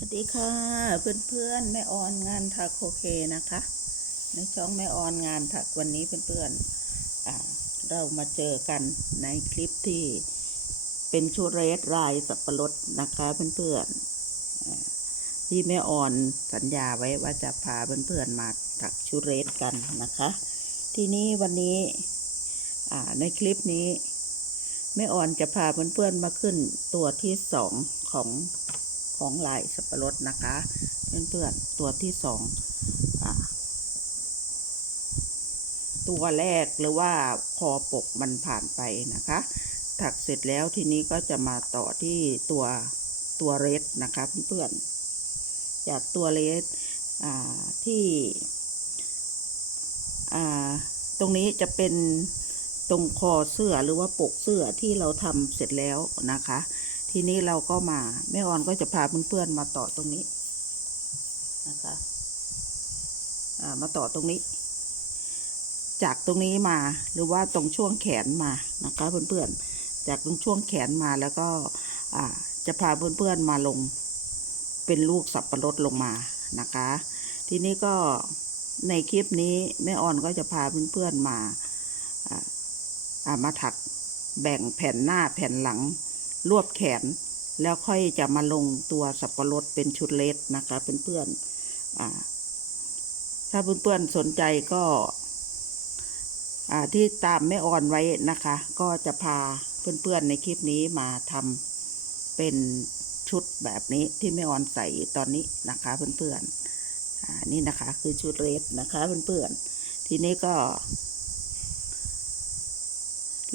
สวัสดีค่ะเพื่อนๆแม่ออนงานถักโอเคนะคะ ในช่องแม่ออนงานถักวันนี้เพื่อนๆอ่าเรามาเจอกันในคลิปที่เป็นชุดเรสลายสับปะรดนะคะเพื่อนๆอ่าที่แม่ออนสัญญาไว้ว่าจะพาเพื่อนๆมาถักชุดเรสกันนะคะ ทีนี้วันนี้ในคลิปนี้แม่ออนจะพาเพื่อนๆมาขึ้นตัวที่สองของ ของลายสับปะรดนะคะเพื่อนๆตัวที่สองอตัวแรกหรือว่าคอปกมันผ่านไปนะคะ ถักเสร็จแล้วทีนี้ก็จะมาต่อที่ตัวตัวเรสนะคะเพื่อนๆจากตัวเรสที่ตรงนี้จะเป็นตรงคอเสื้อหรือว่าปกเสื้อที่เราทำเสร็จแล้วนะคะ ทีนี้เราก็มาแม่ออนก็จะพาเพื่อนๆมาต่อตรงนี้นะคะอ่ามาต่อตรงนี้ จากตรงนี้มาหรือว่าตรงช่วงแขนมานะคะเพื่อนๆจากตรงช่วงแขนมาแล้วก็อ่าจะพาเพื่อนๆมาลงเป็นลูกสับปะรดลงมานะคะ ทีนี้ก็ในคลิปนี้แม่ออนก็จะพาเพื่อนๆมาอ่าอ่ามาถักแบ่งแผ่นหน้าแผ่นหลัง รวบแขน แล้วค่อยจะมาลงตัวสับปะรดเป็นชุดเลสนะคะเเพื่อนๆถ้าเพื่อนๆสนใจก็ที่ตามแม่ออนไว้นะคะ ก็จะพาเพื่อนๆในคลิปนี้มาทำเป็นชุดแบบนี้ที่แม่ออนใส่ตอนนี้นะคะเพื่อนๆอ่านี่นะคะคือชุดเลสนะคะเพื่อนๆทีนี้ก็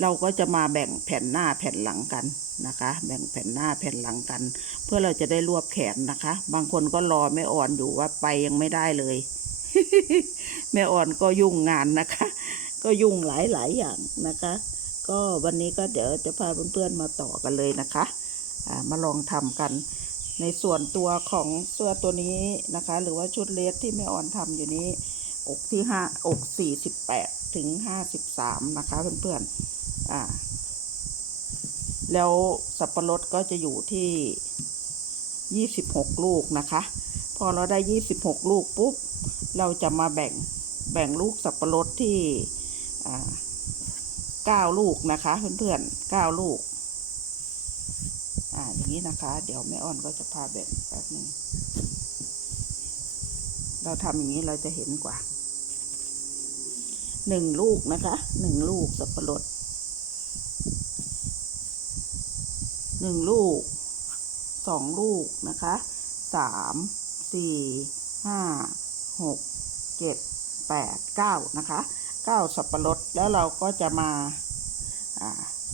เราก็จะมาแบ่งแผ่นหน้าแผ่นหลังกัน นะคะ แบ่งแผ่นหน้าแผ่นหลังกัน เพื่อเราจะได้รวบแขนนะคะ บางคนก็รอแม่อ่อนอยู่ว่าไปยังไม่ได้เลย แม่อ่อนก็ยุ่งงานนะคะ ก็ยุ่งหลายหลายอย่างนะคะ ก็วันนี้ก็เดี๋ยวจะพาเพื่อนๆมาต่อกันเลยนะคะามาลองทำกันในส่วนตัวของเสื้อตัวนี้นะคะ หรือว่าชุดเลสที่แม่อ่อนทำอยู่นี้ อกที่ห้าอกสี่สิบแปดถึงห้าสิบสามนะคะเพื่อนๆอ่า แล้วสับปะรดก็จะอยู่ที่ยี่สิบหกลูกนะคะ พอเราได้ยี่สิบหกลูกปุ๊บ เราจะมาแบ่งแบ่งลูกสับปะรดที่อ่าเก้าลูกนะคะเพื่อนๆเก้าลูกอ่าอย่างนี้นะคะ เดี๋ยวแม่อ้อนก็จะพาแบ่งแป๊บนึงเราทำอย่างนี้เราจะเห็นกว่าหนึ่งลูกนะคะหนึ่งลูกสับปะรด หนึ่งลูกสองลูกนะคะสามสี่ห้าหกเจ็ดแปดเก้านะคะเก้าสับปะรดแล้วเราก็จะมา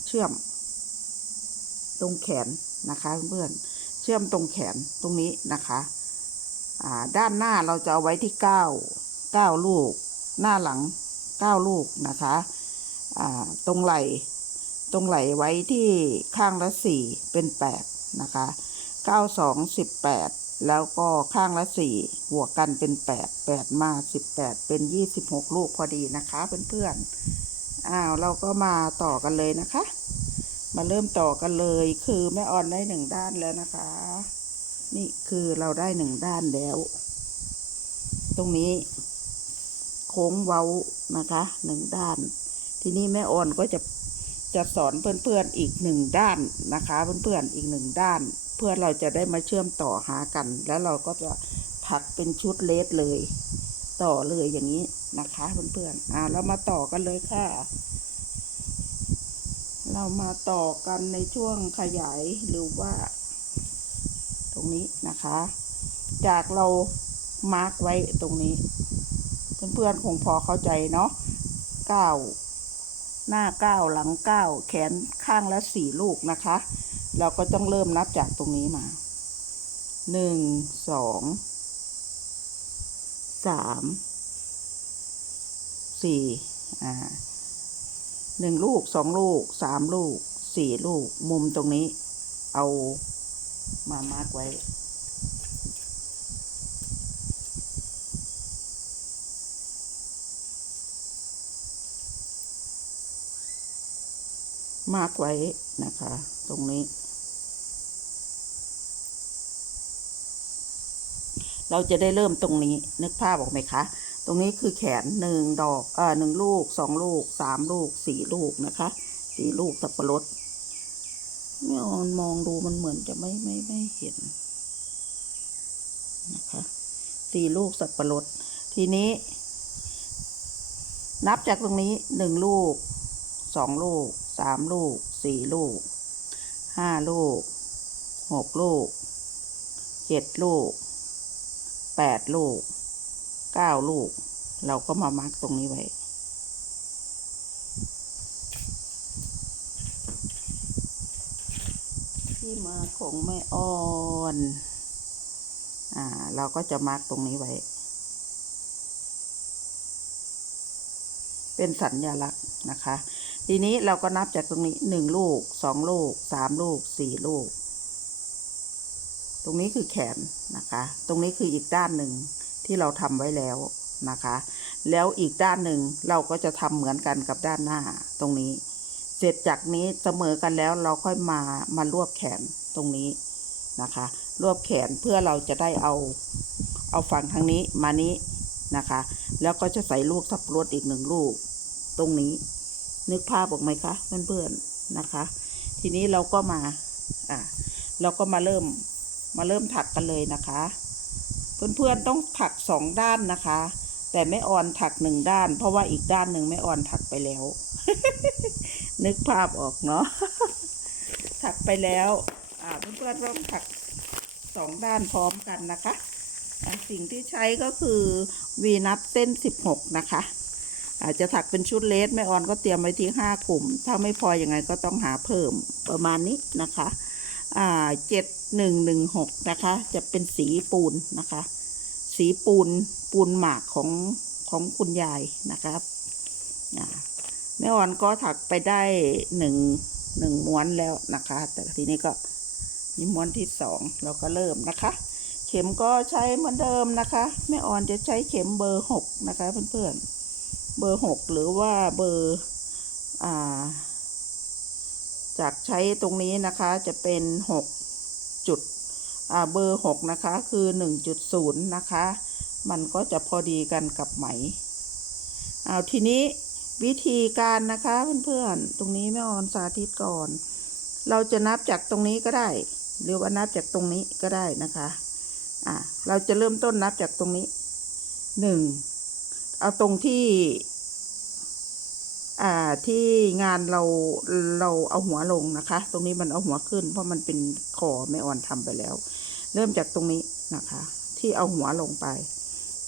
เชื่อมตรงแขนนะคะเพื่อนเชื่อมตรงแขนตรงนี้นะคะด้านหน้าเราจะเอาไว้ที่เก้าเก้าลูก หน้าหลังเก้าลูกนะคะตรงไหล่ ตรงไหลไว้ที่ข้างละสี่เป็นแปดนะคะเก้าสองสิบแปดแล้วก็ข้างละสี่บวกกันเป็นแปดแปดมาสิบแปดเป็นยี่สิบหกลูกพอดีนะคะเพื่อนๆอ้าวเราก็มาต่อกันเลยนะคะ มาเริ่มต่อกันเลยคือแม่ออนได้หนึ่งด้านแล้วนะคะ นี่คือเราได้หนึ่งด้านแล้ว ตรงนี้โค้งเว้านะคะหนึ่งด้าน ทีนี้แม่ออนก็จะ จะสอนเพื่อนๆอีกหนึ่งด้านนะคะ เพื่อนๆอีกหนึ่งด้าน เพื่อเราจะได้มาเชื่อมต่อหากัน แล้วเราก็จะถักเป็นชุดเลสเลย ต่อเลยอย่างนี้นะคะเพื่อนๆอ่าเรามาต่อกันเลยค่ะ เรามาต่อกันในช่วงขยายหรือว่า ตรงนี้นะคะ จากเรามาร์กไว้ตรงนี้ เพื่อนๆคงพอเข้าใจเนาะเก้า หน้าเก้าหลังเก้าแขนข้างละสี่ลูกนะคะ เราก็ต้องเริ่มนับจากตรงนี้มาหนึ่งสองสามสี่อ่าหนึ่งลูกสองลูกสามลูกสี่ลูกมุมตรงนี้เอามามาร์กไว้ มาร์กไว้นะคะ ตรงนี้ เราจะได้เริ่มตรงนี้นึกภาพออกไหมคะ ตรงนี้คือแขนหนึ่งดอกเอ่อหนึ่งลูกสองลูกสามลูกสี่ลูกนะคะสี่ลูกสับปะรดไม่อมองดูมันเหมือนจะไม่ไม่ไม่เห็นนะคะสี่ลูกสับปะรด ทีนี้ นับจากตรงนี้หนึ่งลูกสองลูก สามลูกสี่ลูกห้าลูกหกลูกเจ็ดลูกแปดลูกเก้าลูก เราก็มามาร์กตรงนี้ไว้ที่มาของแม่อ่อนอ่า เราก็จะมาร์กตรงนี้ไว้ เป็นสัญญลักษณ์นะคะ ทีนี้เราก็นับจากตรงนี้หนึ่งลูกสองลูกสามลูกสี่ลูก ตรงนี้คือแขนนะคะ ตรงนี้คืออีกด้านหนึ่งที่เราทำไว้แล้วนะคะ แล้วอีกด้านหนึ่งเราก็จะทำเหมือนกันกับด้านหน้าตรงนี้ เสร็จจากนี้เสมอกันแล้วเราค่อยมามารวบแขนตรงนี้นะคะ รวบแขนเพื่อเราจะได้เอาเอาฝั่งทางนี้มานี้นะคะ แล้วก็จะใส่ลูกสับปะรดอีกหนึ่งลูกตรงนี้ นึกภาพออกไหมคะเพื่อนๆนะคะ ทีนี้เราก็มาอ่าเราก็มาเริ่มมาเริ่มถักกันเลยนะคะ เพื่อนๆต้องถักสองด้านนะคะ แต่ไม่อ่อนถักหนึ่งด้าน เพราะว่าอีกด้านหนึ่งไม่อ่อนถักไปแล้ว นึกภาพออกเนาะถักไปแล้ว อ่าเพื่อนๆต้องถักสองด้านพร้อมกันนะคะ สิ่งที่ใช้ก็คือวีนัทเส้นสิบหกนะคะ อาจจะถักเป็นชุดเลสแม่ออนก็เตรียมไว้ที่ห้ากลุ่ม ถ้าไม่พออยังไงก็ต้องหาเพิ่มประมาณนี้นะคะอ่าเจ็ดหนึ่งหนึ่งหกนะคะ จะเป็นสีปูนนะคะ สีปูนปูนหมากของของคุณยายนะครับแม่ออนก็ถักไปได้หนึ่งหนึ่งม้วนแล้วนะคะ แต่ทีนี้ก็นี่ม้วนที่สองเราก็เริ่มนะคะ เข็มก็ใช้เหมือนเดิมนะคะแม่ออนจะใช้เข็มเบอร์หกนะคะเพื่อนๆ เบอร์หกหรือว่าเบอร์อ่า จากใช้ตรงนี้นะคะจะเป็นหกจุดอ่าเบอร์หกนะคะคือหนึ่งจุดศูนย์นะคะ มันก็จะพอดีกันกับไหมเอาทีนี้วิธีการนะคะเพื่อนๆตรงนี้แม่ออนสาธิตก่อน เราจะนับจากตรงนี้ก็ได้ หรือว่านับจากตรงนี้ก็ได้นะคะอ่าเราจะเริ่มต้นนับจากตรงนี้หนึ่ง เอาตรงที่ อ่าที่งานเราเราเอาหัวลงนะคะ ตรงนี้มันเอาหัวขึ้น เพราะมันเป็นคอไม่อ่อนทำไปแล้ว เริ่มจากตรงนี้นะคะ ที่เอาหัวลงไป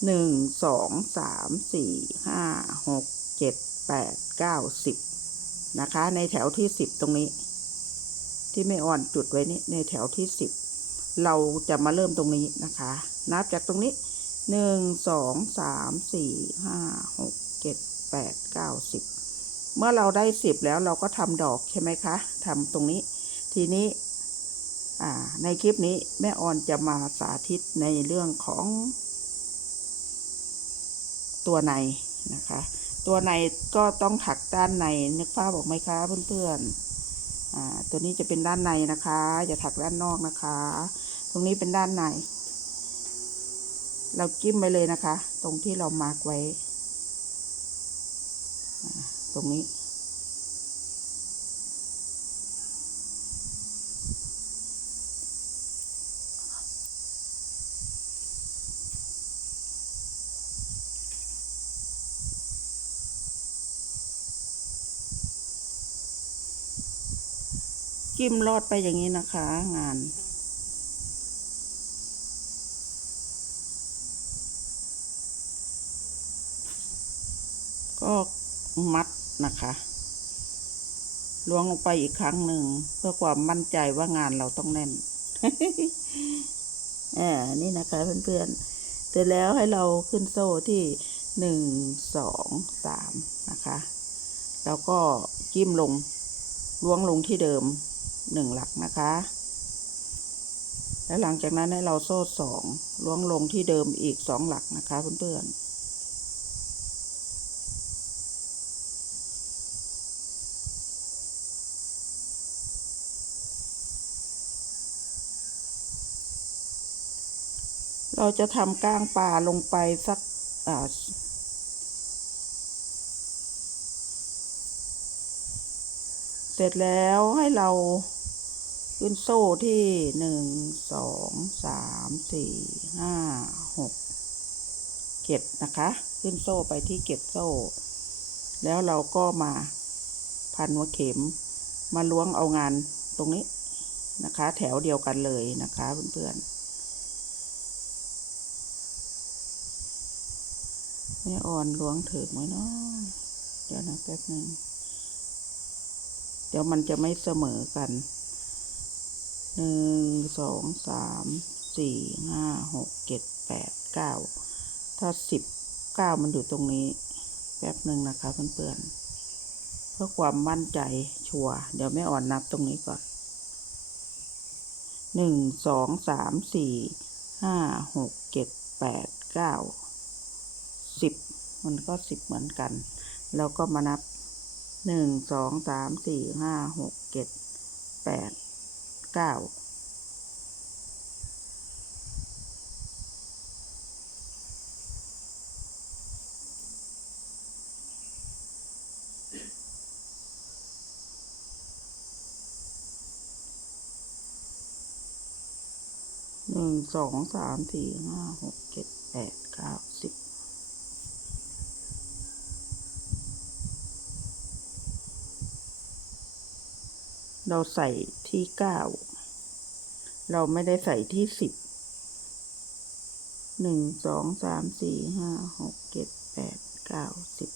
หนึ่งสองสามสี่ห้าหกเจ็ดแปดเก้าสิบนะคะ ในแถวที่สิบตรงนี้ ที่ไม่อ่อนจุดไว้นี่ในแถวที่สิบเราจะมาเริ่มตรงนี้นะคะ นับจากตรงนี้ หนึ่งสองสามสี่ห้าหกเจ็ดแปดเก้าสิบเมื่อเราได้สิบแล้วเราก็ทำดอกใช่ไหมคะทำตรงนี้ ทีนี้ในคลิปนี้แม่ออนจะมาสาธิตในเรื่องของตัวในนะคะ ตัวในก็ต้องถักด้านในนึกภาพออกไหมคะเพื่อนๆตัวนี้จะเป็นด้านในนะคะ อย่าถักด้านนอกนะคะ ตรงนี้เป็นด้านใน เราจิ้มไปเลยนะคะ ตรงที่เรามาร์กไว้ ตรงนี้ จิ้มลอดไปอย่างนี้นะคะ งาน ก็มัดนะคะล้วงลงไปอีกครั้งหนึ่ง เพื่อความมั่นใจว่างานเราต้องแน่นเออนี่นะคะเพื่อนๆเสร็จแล้วให้เราขึ้นโซ่ที่หนึ่งสองสามนะคะ แล้วก็จิ้มลงล้วงลงที่เดิมหนึ่งหลักนะคะ แล้วหลังจากนั้นให้เราโซ่สองล้วงลงที่เดิมอีกสองหลักนะคะเพื่อนๆ เราจะทำก้างปลาลงไปสักเสร็จแล้วให้เราขึ้นโซ่ที่หนึ่งสองสามสี่ห้าหกเจ็ดนะคะ ขึ้นโซ่ไปที่เก็บโซ่ แล้วเราก็มาพันหัวเข็มมาล้วงเอางานตรงนี้นะคะ แถวเดียวกันเลยนะคะเพื่อนๆ แม่อ่อนล้วงถึงไหมเนาะเดี๋ยวนะแป๊บหนึ่งเดี๋ยวมันจะไม่เสมอกัน หนึ่ง สอง สาม สี่ ห้า หก เจ็ด แปด เก้า ถ้าสิบเก้ามันอยู่ตรงนี้ แป๊บหนึ่งนะคะเพื่อนๆ เพื่อความมั่นใจชัวร์ เดี๋ยวแม่อ่อนนับตรงนี้ก่อน หนึ่ง สอง สาม สี่ ห้า หก เจ็ด แปด เก้า มันก็สิบเหมือนกัน แล้วก็มานับหนึ่งสองสามสี่ห้าหกเจ็ดแปดเก้าหนึ่งสองสามสี่ห้าหกเจ็ดแปดเก้าสิบ เราใส่ที่เก้าเราไม่ได้ใส่ที่สิบหนึ่งสองสามสี่ห้าหกเจ็ดแปดเก้าสิบ